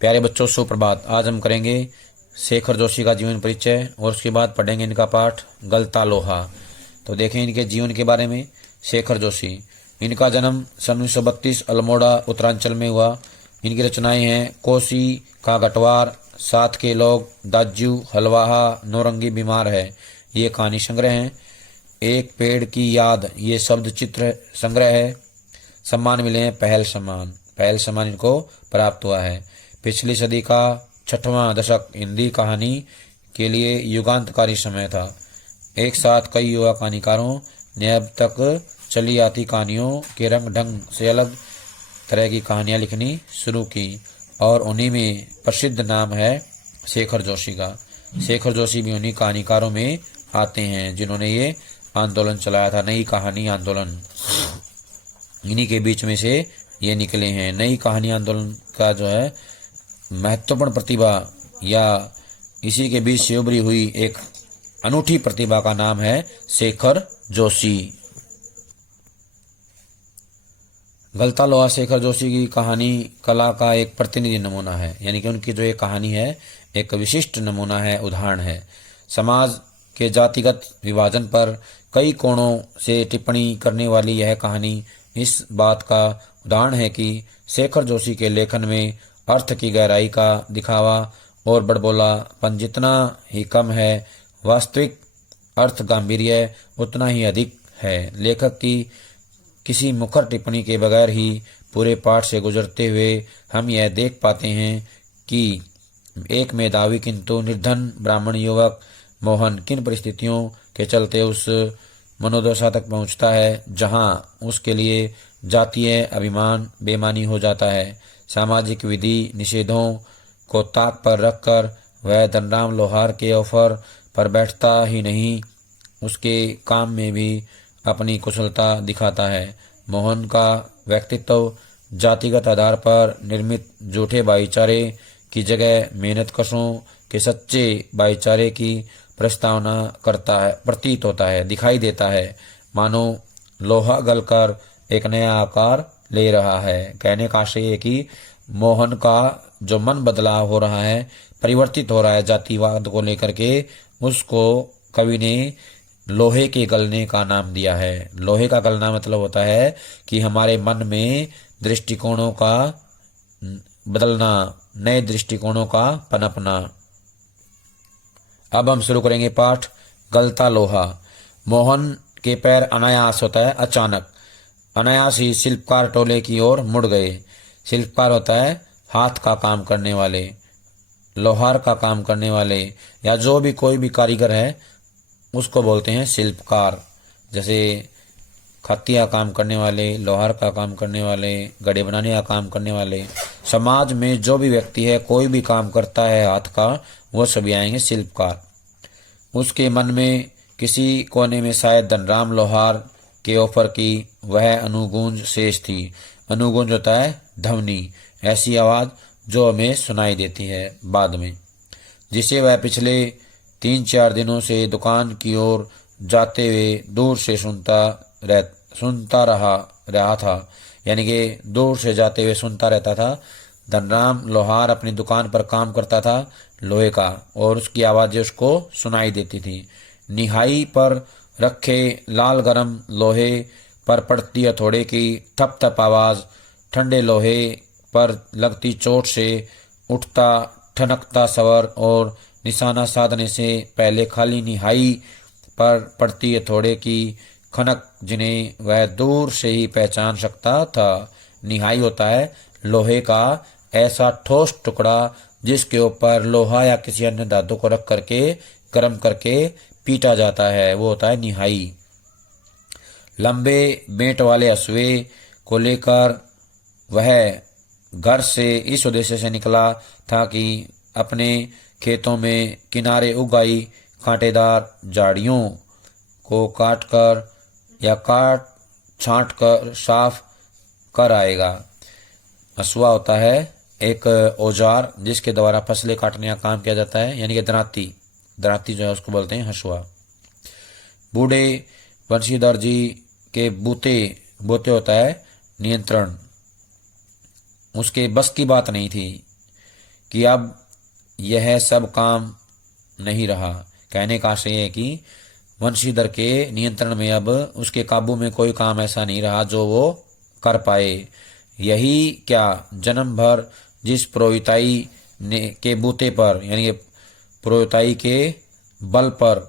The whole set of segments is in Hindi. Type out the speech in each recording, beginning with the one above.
प्यारे बच्चों, सुप्रभात। आज हम करेंगे शेखर जोशी का जीवन परिचय और उसके बाद पढ़ेंगे इनका पाठ गलता लोहा। तो देखें इनके जीवन के बारे में। शेखर जोशी, इनका जन्म सन 1932 अल्मोड़ा उत्तरांचल में हुआ। इनकी रचनाएं हैं कोसी का गटवार, साथ के लोग, दाज्यू, हलवाहा, नौरंगी बीमार है, ये कहानी संग्रह हैं। एक पेड़ की याद, ये शब्द चित्र संग्रह है। सम्मान मिले हैं पहल सम्मान इनको प्राप्त हुआ है। पिछली सदी का 6वां दशक हिंदी कहानी के लिए युगांतकारी समय था। एक साथ कई युवा कहानीकारों ने अब तक चली आती कहानियों के रंग ढंग से अलग तरह की कहानियां लिखनी शुरू की और उन्हीं में प्रसिद्ध नाम है शेखर जोशी का। शेखर जोशी भी उन्हीं कहानीकारों में आते हैं जिन्होंने ये आंदोलन चलाया था, नई कहानी आंदोलन। इन्हीं के बीच में से ये निकले हैं। नई कहानी आंदोलन का जो है महत्वपूर्ण प्रतिभा या इसी के बीच से उभरी हुई एक अनूठी प्रतिभा का नाम है शेखर जोशी। गलता लोहा शेखर जोशी की कहानी कला का एक प्रतिनिधि नमूना है, यानी कि उनकी जो ये कहानी है एक विशिष्ट नमूना है, उदाहरण है। समाज के जातिगत विभाजन पर कई कोणों से टिप्पणी करने वाली यह कहानी इस बात का उदाहरण है कि शेखर जोशी के लेखन में अर्थ की गहराई का दिखावा और बड़बोलापन जितना ही कम है, वास्तविक अर्थ गांभीर्य उतना ही अधिक है। लेखक की किसी मुखर टिप्पणी के बगैर ही पूरे पाठ से गुजरते हुए हम यह देख पाते हैं कि एक मेधावी किंतु निर्धन ब्राह्मण युवक मोहन किन परिस्थितियों के चलते उस मनोदशा तक पहुंचता है जहां उसके लिए जातीय अभिमान बेमानी हो जाता है। सामाजिक विधि निषेधों को ताक पर रखकर वह धनराम लोहार के ऑफर पर बैठता ही नहीं, उसके काम में भी अपनी कुशलता दिखाता है। मोहन का व्यक्तित्व जातिगत आधार पर निर्मित झूठे भाईचारे की जगह मेहनतकशों के सच्चे भाईचारे की प्रस्तावना करता है, प्रतीत होता है, दिखाई देता है, मानो लोहा गलकर एक नया आकार ले रहा है। कहने का आशय है कि मोहन का जो मन बदलाव हो रहा है, परिवर्तित हो रहा है जातिवाद को लेकर के, उसको कवि ने लोहे के गलने का नाम दिया है। लोहे का गलना मतलब होता है कि हमारे मन में दृष्टिकोणों का बदलना, नए दृष्टिकोणों का पनपना। अब हम शुरू करेंगे पाठ गलता लोहा। मोहन के पैर अनायास होता है अचानक, अनायास ही शिल्पकार टोले की ओर मुड़ गए। शिल्पकार होता है हाथ का काम करने वाले, लोहार का काम करने वाले, या जो भी कोई भी कारीगर है उसको बोलते हैं शिल्पकार। जैसे खतिया काम करने वाले, लोहार का काम करने वाले, गड़े बनाने का काम करने वाले। समाज में जो भी व्यक्ति है, कोई भी काम करता है हाथ का, वो सभी आएंगे शिल्पकार। उसके मन में किसी कोने में शायद धनराम लोहार के ऑफर की वह अनुगूंज शेष थी। अनुगूंज होता है ध्वनि, ऐसी आवाज जो हमें सुनाई देती है बाद में, जिसे वह पिछले 3-4 दिनों से दुकान की ओर जाते हुए दूर से सुनता रहा था, यानी कि दूर से जाते हुए सुनता रहता था। धनराम लोहार अपनी दुकान पर काम करता था लोहे का, और उसकी आवाजें उसको सुनाई देती थी। निहाई पर रखे लाल गरम लोहे पर पड़ती हथौड़े की ठप ठप आवाज, ठंडे लोहे पर लगती चोट से उठता ठनकता स्वर और निशाना साधने से पहले खाली निहाई पर पड़ती हथौड़े की खनक, जिन्हें वह दूर से ही पहचान सकता था। निहाई होता है लोहे का ऐसा ठोस टुकड़ा जिसके ऊपर लोहा या किसी अन्य धातु को रख करके गर्म करके पीटा जाता है, वो होता है निहाई। लंबे बेंट वाले हसुए को लेकर वह घर से इस उद्देश्य से निकला था कि अपने खेतों में किनारे उगाई कांटेदार झाड़ियों को काटकर या काट छांट कर साफ कर आएगा। हसुआ होता है एक औजार जिसके द्वारा फसलें काटने का काम किया जाता है, यानी कि दराती जो है उसको बोलते हैं हसुआ। बूढ़े बंशीधर जी के बोते होता है नियंत्रण, उसके बस की बात नहीं थी। कि अब यह सब काम नहीं रहा। कहने का आशय है कि वंशीधर के नियंत्रण में अब उसके काबू में कोई काम ऐसा नहीं रहा जो वो कर पाए। यही क्या, जन्म भर जिस पुरोहिताई ने के बूते पर यानी पुरोहिताई के बल पर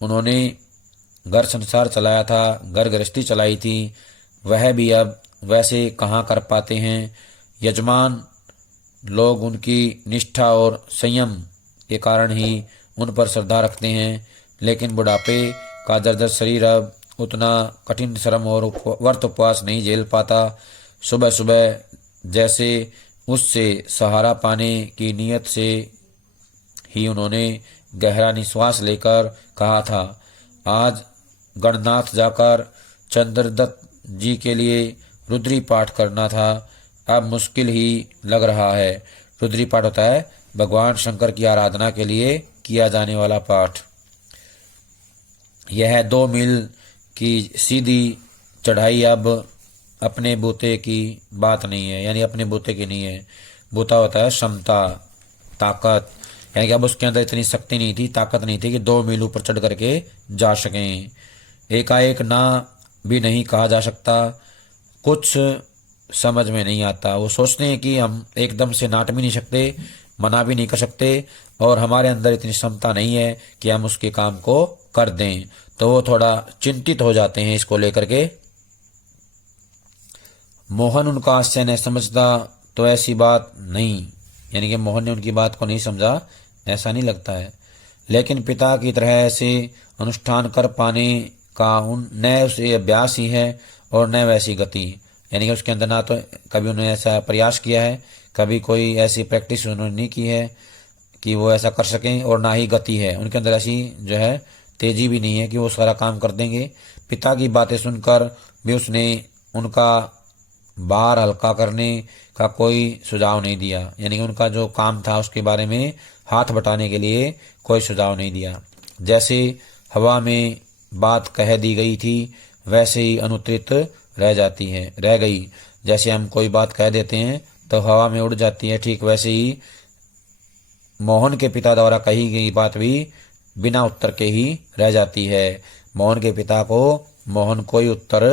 उन्होंने घर संसार चलाया था, घर गृहस्थी चलाई थी, वह भी अब वैसे कहाँ कर पाते हैं। यजमान लोग उनकी निष्ठा और संयम के कारण ही उन पर श्रद्धा रखते हैं, लेकिन बुढ़ापे का जर्जर शरीर अब उतना कठिन श्रम और व्रत उपवास नहीं झेल पाता। सुबह सुबह जैसे उससे सहारा पाने की नीयत से ही उन्होंने गहरा निश्वास लेकर कहा था, आज गणनाथ जाकर चंद्रदत्त जी के लिए रुद्री पाठ करना था, अब मुश्किल ही लग रहा है। रुद्री पाठ होता है भगवान शंकर की आराधना के लिए किया जाने वाला पाठ। यह 2 मील की सीधी चढ़ाई अब अपने बूते की बात नहीं है, यानी अपने बूते की नहीं है। बूता होता है क्षमता, ताकत, यानी कि अब उसके अंदर इतनी शक्ति नहीं थी, ताकत नहीं थी कि 2 मील ऊपर चढ़ करके जा सकें। एकाएक ना भी नहीं कहा जा सकता, कुछ समझ में नहीं आता। वो सोचते हैं कि हम एकदम से नाट भी नहीं सकते, मना भी नहीं कर सकते, और हमारे अंदर इतनी क्षमता नहीं है कि हम उसके काम को कर दें। तो वो थोड़ा चिंतित हो जाते हैं इसको लेकर के। मोहन उनका आश्चर्य नहीं समझता तो ऐसी बात नहीं, यानी कि मोहन ने उनकी बात को नहीं समझा, ऐसा नहीं लगता है। लेकिन पिता की तरह ऐसे अनुष्ठान कर पाने का न उसे अभ्यास ही है और न वैसी गति, यानी कि उसके अंदर ना तो कभी उन्होंने ऐसा प्रयास किया है, कभी कोई ऐसी प्रैक्टिस उन्होंने नहीं की है कि वो ऐसा कर सकें, और ना ही गति है उनके अंदर ऐसी जो है तेजी भी नहीं है कि वो सारा काम कर देंगे। पिता की बातें सुनकर भी उसने उनका भार हल्का करने का कोई सुझाव नहीं दिया, यानी कि उनका जो काम था उसके बारे में हाथ बटाने के लिए कोई सुझाव नहीं दिया। जैसे हवा में बात कह दी गई थी वैसे ही अनुत्तरित रह गई। जैसे हम कोई बात कह देते हैं तो हवा में उड़ जाती है, ठीक वैसे ही मोहन के पिता द्वारा कही गई बात भी बिना उत्तर के ही रह जाती है। मोहन के पिता को मोहन कोई उत्तर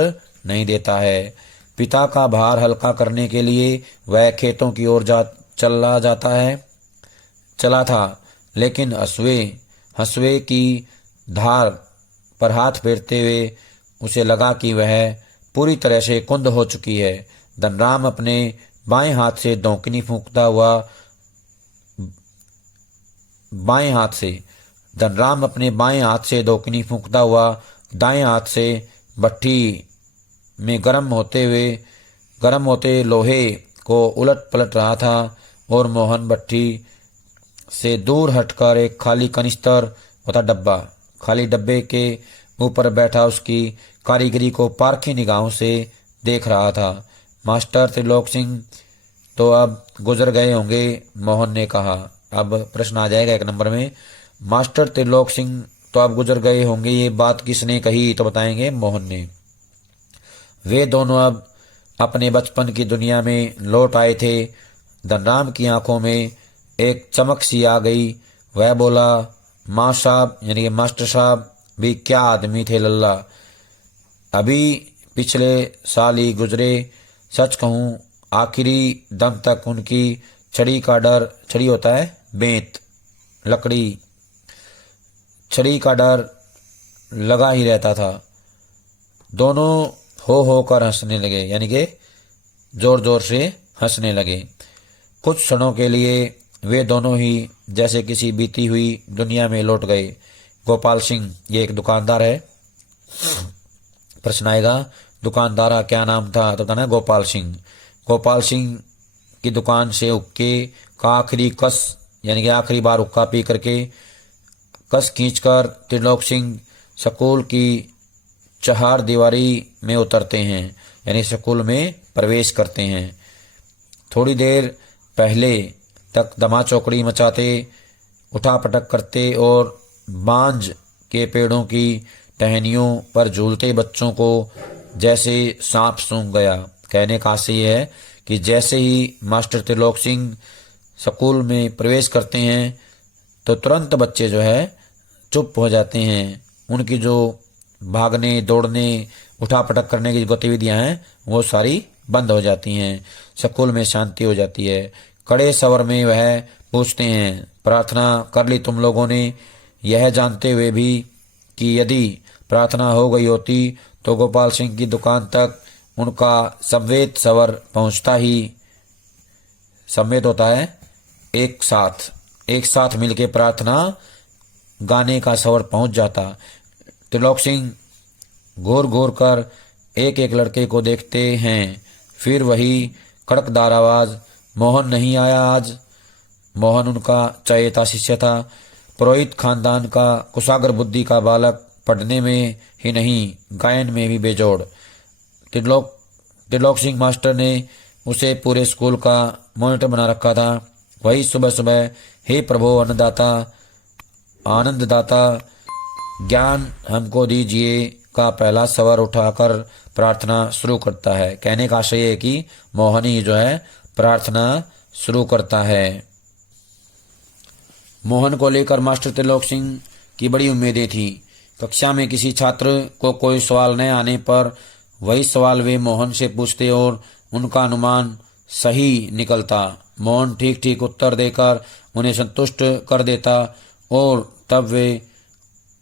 नहीं देता है। पिता का भार हल्का करने के लिए वह खेतों की ओर चला था, लेकिन हंसुए की धार पर हाथ फेरते हुए उसे लगा कि वह पूरी तरह से कुंद हो चुकी है। धनराम अपने बाएं हाथ से धौंकनी फूंकता हुआ दाएं हाथ से भट्ठी में गर्म होते लोहे को उलट पलट रहा था, और मोहन भट्टी से दूर हटकर एक खाली डब्बे के ऊपर बैठा उसकी कारीगरी को पारखी निगाहों से देख रहा था। मास्टर त्रिलोक सिंह तो अब गुजर गए होंगे, मोहन ने कहा। अब प्रश्न आ जाएगा 1 नंबर में, मास्टर त्रिलोक सिंह तो अब गुजर गए होंगे, ये बात किसने कही? तो बताएंगे मोहन ने। वे दोनों अब अपने बचपन की दुनिया में लौट आए थे। धनराम की आंखों में एक चमक सी आ गई। वह बोला, माँ साहब यानी कि मास्टर साहब भी क्या आदमी थे लल्ला, अभी पिछले साल ही गुजरे। सच कहूँ आखिरी दम तक उनकी छड़ी होता है बेंत, लकड़ी, छड़ी का डर लगा ही रहता था। दोनों हो कर हंसने लगे, यानी कि जोर जोर से हंसने लगे। कुछ क्षणों के लिए वे दोनों ही जैसे किसी बीती हुई दुनिया में लौट गए। गोपाल सिंह, ये एक दुकानदार है। प्रश्न आएगा दुकानदार का क्या नाम था? तो बताना गोपाल सिंह। गोपाल सिंह की दुकान से हुक्के का आखिरी कस, यानी कि आखिरी बार हुक्का पी करके कस खींचकर त्रिलोक सिंह स्कूल की चहार दीवारी में उतरते हैं, यानी स्कूल में प्रवेश करते हैं। थोड़ी देर पहले तक दमा चौकड़ी मचाते, उठापटक करते और बांज के पेड़ों की टहनियों पर झूलते बच्चों को जैसे सांप सूंघ गया। कहने का आशय है कि जैसे ही मास्टर त्रिलोक सिंह स्कूल में प्रवेश करते हैं तो तुरंत बच्चे जो है चुप हो जाते हैं। उनकी जो भागने दौड़ने उठापटक करने की गतिविधियां हैं वो सारी बंद हो जाती हैं। स्कूल में शांति हो जाती है। कड़े स्वर में वह पूछते हैं, प्रार्थना कर ली तुम लोगों ने? यह जानते हुए भी कि यदि प्रार्थना हो गई होती तो गोपाल सिंह की दुकान तक उनका संवेद स्वर पहुंचता ही। संवेद होता है एक साथ मिलके प्रार्थना गाने का स्वर पहुंच जाता। त्रिलोक सिंह घूर घूर कर एक एक लड़के को देखते हैं। फिर वही कड़कदार आवाज, मोहन नहीं आया आज। मोहन उनका चहेता शिष्य था, पुरोहित खानदान का कुशाग्र बुद्धि का बालक, पढ़ने में ही नहीं गायन में भी बेजोड़। त्रिलोक सिंह मास्टर ने उसे पूरे स्कूल का मॉनिटर बना रखा था। वही सुबह सुबह हे प्रभु अन्नदाता आनंददाता ज्ञान हमको दीजिए का पहला स्वर उठाकर प्रार्थना शुरू करता है। कहने का आशय है कि मोहन ही जो है प्रार्थना शुरू करता है। मोहन को लेकर मास्टर त्रिलोक सिंह की बड़ी उम्मीदें थी। कक्षा में किसी छात्र को कोई सवाल न आने पर वही सवाल वे मोहन से पूछते और उनका अनुमान सही निकलता। मोहन ठीक ठीक उत्तर देकर उन्हें संतुष्ट कर देता और तब वे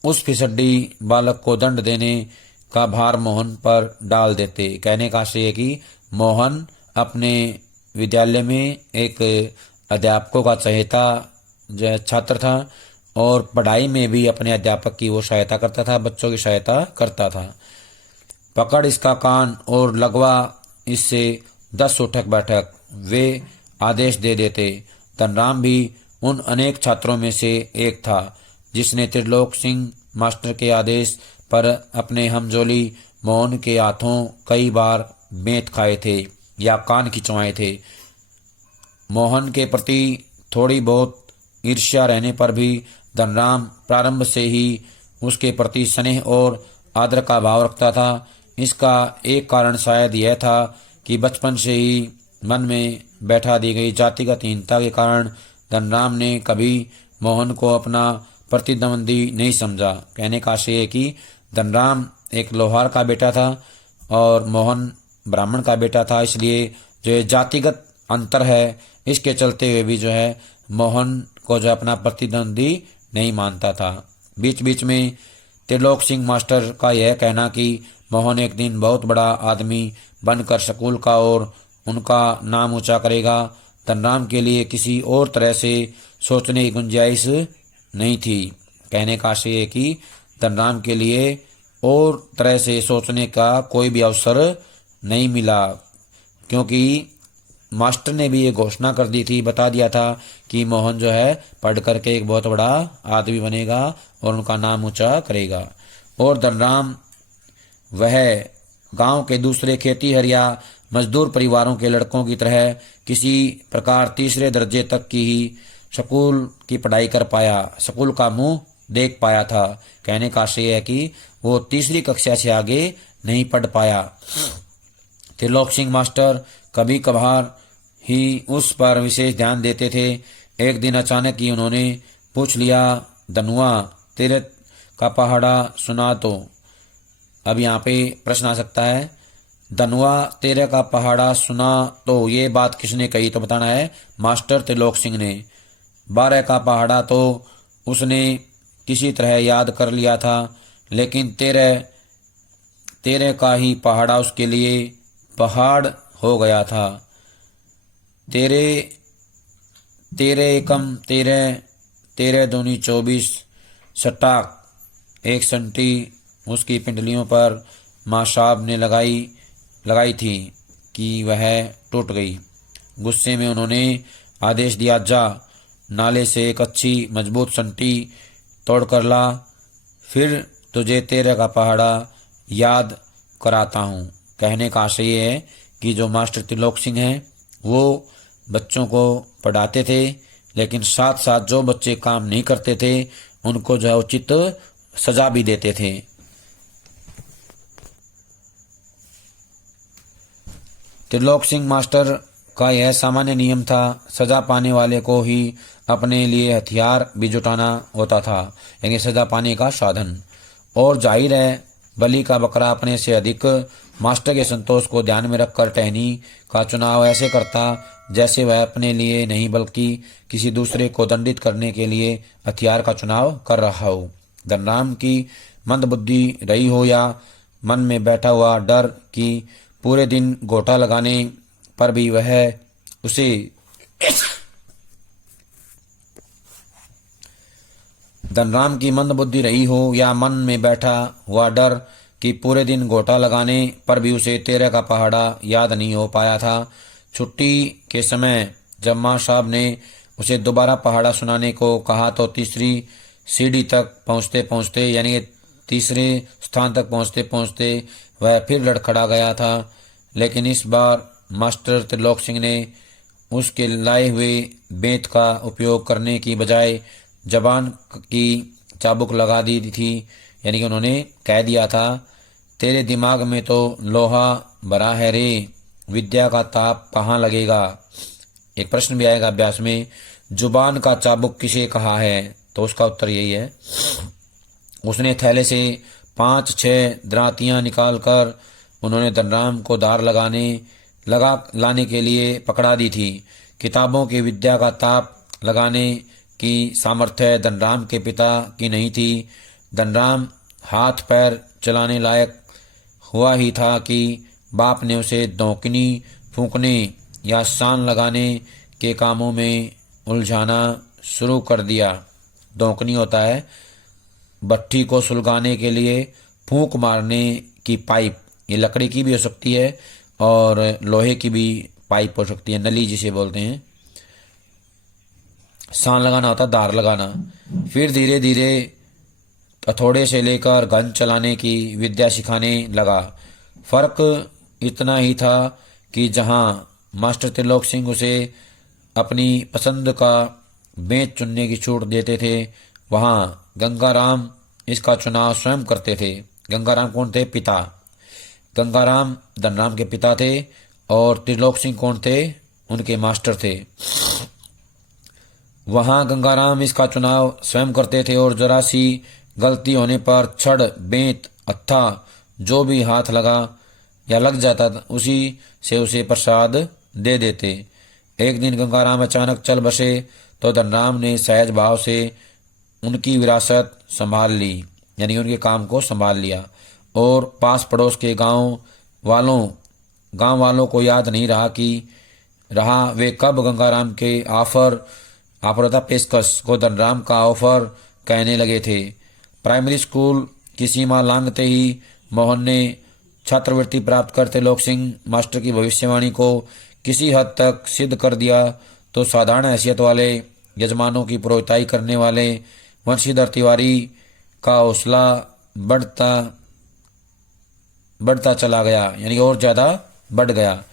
उस फिसड्डी बालक को दंड देने का भार मोहन पर डाल देते। कहने का आशय है कि मोहन अपने विद्यालय में एक अध्यापकों का चहेता छात्र था और पढ़ाई में भी अपने अध्यापक की वो सहायता करता था, बच्चों की सहायता करता था। पकड़ इसका कान और लगवा इससे 10 उठक बैठक, वे आदेश दे देते। धनराम भी उन अनेक छात्रों में से एक था जिसने त्रिलोक सिंह मास्टर के आदेश पर अपने हमजोली मोहन के हाथों कई बार बेंत खाए थे या कान खिंचवाए थे। मोहन के प्रति थोड़ी बहुत ईर्ष्या रहने पर भी धनराम प्रारंभ से ही उसके प्रति स्नेह और आदर का भाव रखता था। इसका एक कारण शायद यह था कि बचपन से ही मन में बैठा दी गई जातिगत हीनता के कारण धनराम ने कभी मोहन को अपना प्रतिद्वंदी नहीं समझा। कहने का आशय है कि धनराम एक लोहार का बेटा था और मोहन ब्राह्मण का बेटा था, इसलिए जो जातिगत अंतर है इसके चलते हुए भी जो है मोहन को जो अपना प्रतिद्वंदी नहीं मानता था। बीच बीच में त्रिलोक सिंह मास्टर का यह कहना कि मोहन एक दिन बहुत बड़ा आदमी बनकर स्कूल का और उनका नाम ऊंचा करेगा, धनराम के लिए किसी और तरह से सोचने की गुंजाइश नहीं थी। कहने का आशय है कि धनराम के लिए और तरह से सोचने का कोई भी अवसर नहीं मिला, क्योंकि मास्टर ने भी ये घोषणा कर दी थी, बता दिया था कि मोहन जो है पढ़ करके एक बहुत बड़ा आदमी बनेगा और उनका नाम ऊंचा करेगा। और धनराम वह गांव के दूसरे खेतीहर या मजदूर परिवारों के लड़कों की तरह किसी प्रकार तीसरे दर्जे तक की ही स्कूल की पढ़ाई कर पाया, स्कूल का मुंह देख पाया था। कहने का आशय है कि वो तीसरी कक्षा से आगे नहीं पढ़ पाया। त्रिलोक सिंह मास्टर कभी कभार ही उस पर विशेष ध्यान देते थे। एक दिन अचानक ही उन्होंने पूछ लिया, धनुआ तेरे का पहाड़ा सुना तो। अब यहाँ पे प्रश्न आ सकता है, धनुआ तेरे का पहाड़ा सुना तो ये बात किसने कही? तो बताना है मास्टर त्रिलोक सिंह ने। 12 का पहाड़ा तो उसने किसी तरह याद कर लिया था, लेकिन तेरे का ही पहाड़ा उसके लिए पहाड़ हो गया था। तेरे एकम तेरे दूनी 24 सटाक 1 संटी उसकी पिंडलियों पर माँ साहब ने लगाई थी कि वह टूट गई। गुस्से में उन्होंने आदेश दिया, जा नाले से एक अच्छी मजबूत संटी तोड़ कर ला, फिर तुझे तेरे का पहाड़ा याद कराता हूँ। कहने का आशय ये है कि जो मास्टर त्रिलोक सिंह हैं वो बच्चों को पढ़ाते थे, लेकिन साथ साथ जो बच्चे काम नहीं करते थे उनको जो है उचित सजा भी देते थे। त्रिलोक सिंह मास्टर का यह सामान्य नियम था। सजा पाने वाले को ही अपने लिए हथियार भी जुटाना होता था, यानी सजा पाने का साधन। और जाहिर है बलि का बकरा अपने से अधिक मास्टर के संतोष को ध्यान में रखकर टहनी का चुनाव ऐसे करता जैसे वह अपने लिए नहीं बल्कि किसी दूसरे को दंडित करने के लिए हथियार का चुनाव कर रहा हो। धनराम की मंदबुद्धि रही हो या मन में बैठा हुआ डर कि पूरे दिन गोटा लगाने पर भी वह उसे धनराम की मंदबुद्धि रही हो या मन में बैठा हुआ डर कि पूरे दिन गोटा लगाने पर भी उसे 13 का पहाड़ा याद नहीं हो पाया था। छुट्टी के समय जब माँ साहब ने उसे दोबारा पहाड़ा सुनाने को कहा तो तीसरी सीढ़ी तक पहुँचते पहुँचते यानी तीसरे स्थान तक पहुँचते पहुँचते वह फिर लड़खड़ा गया था। लेकिन इस बार मास्टर त्रिलोक सिंह ने उसके लाए हुए बेंत का उपयोग करने की बजाय जबान की चाबुक लगा दी थी, यानी कि उन्होंने कह दिया था, तेरे दिमाग में तो लोहा भरा है रे, विद्या का ताप कहाँ लगेगा। एक प्रश्न भी आएगा अभ्यास में, जुबान का चाबुक किसे कहा है, तो उसका उत्तर यही है। उसने थैले से 5-6 दरातियां निकालकर उन्होंने धनराम को धार लगा लाने के लिए पकड़ा दी थी। किताबों की विद्या का ताप लगाने की सामर्थ्य धनराम के पिता की नहीं थी। धनराम हाथ पैर चलाने लायक हुआ ही था कि बाप ने उसे दौकनी फूंकने या सान लगाने के कामों में उलझाना शुरू कर दिया। दौकनी होता है भट्ठी को सुलगाने के लिए फूंक मारने की पाइप, ये लकड़ी की भी हो सकती है और लोहे की भी पाइप हो सकती है, नली जिसे बोलते हैं। सान लगाना होता है धार लगाना। फिर धीरे धीरे हथौड़े से लेकर गन चलाने की विद्या सिखाने लगा। फर्क इतना ही था कि जहां मास्टर त्रिलोक सिंह उसे अपनी पसंद का बेंत चुनने की छूट देते थे, वहां गंगाराम इसका चुनाव स्वयं करते थे। गंगाराम कौन थे? पिता। गंगाराम धनराम के पिता थे और त्रिलोक सिंह कौन थे? उनके मास्टर थे। वहां गंगाराम इसका चुनाव स्वयं करते थे और जरा सी गलती होने पर छड़, बेंत, हत्था जो भी हाथ लगा या लग जाता उसी से उसे प्रसाद दे देते। एक दिन गंगाराम अचानक चल बसे तो धनराम ने सहज भाव से उनकी विरासत संभाल ली, यानी उनके काम को संभाल लिया। और पास पड़ोस के गांव वालों को याद नहीं रहा वे कब गंगाराम के ऑफर होता पेशकश को धनराम का ऑफर कहने लगे थे। प्राइमरी स्कूल की सीमा लांघते ही मोहन ने छात्रवृत्ति प्राप्त कर त्रिलोक सिंह मास्टर की भविष्यवाणी को किसी हद तक सिद्ध कर दिया तो साधारण हैसियत वाले यजमानों की पुरोहिताई करने वाले वंशीधर तिवारी का हौसला बढ़ता चला गया, यानी और ज़्यादा बढ़ गया।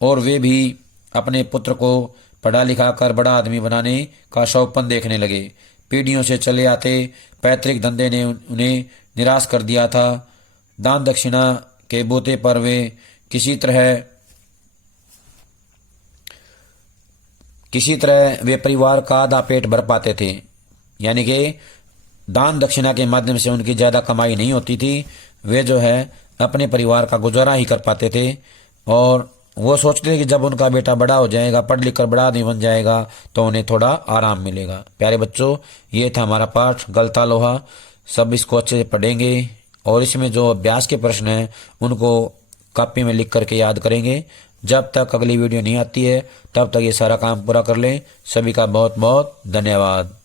और वे भी अपने पुत्र को पढ़ा लिखा कर बड़ा आदमी बनाने का शौकपन देखने लगे। पीढ़ियों से चले आते पैतृक धंधे ने उन्हें निराश कर दिया था। दान दक्षिणा के बूते पर वे किसी तरह वे परिवार का आधा पेट भर पाते थे, यानी कि दान दक्षिणा के माध्यम से उनकी ज़्यादा कमाई नहीं होती थी। वे जो है अपने परिवार का गुजारा ही कर पाते थे और वो सोचते थे कि जब उनका बेटा बड़ा हो जाएगा, पढ़ लिख कर बड़ा आदमी बन जाएगा तो उन्हें थोड़ा आराम मिलेगा। प्यारे बच्चों, ये था हमारा पाठ गलता लोहा। सब इसको अच्छे से पढ़ेंगे और इसमें जो अभ्यास के प्रश्न हैं उनको कॉपी में लिख करके याद करेंगे। जब तक अगली वीडियो नहीं आती है तब तक ये सारा काम पूरा कर लें। सभी का बहुत बहुत धन्यवाद।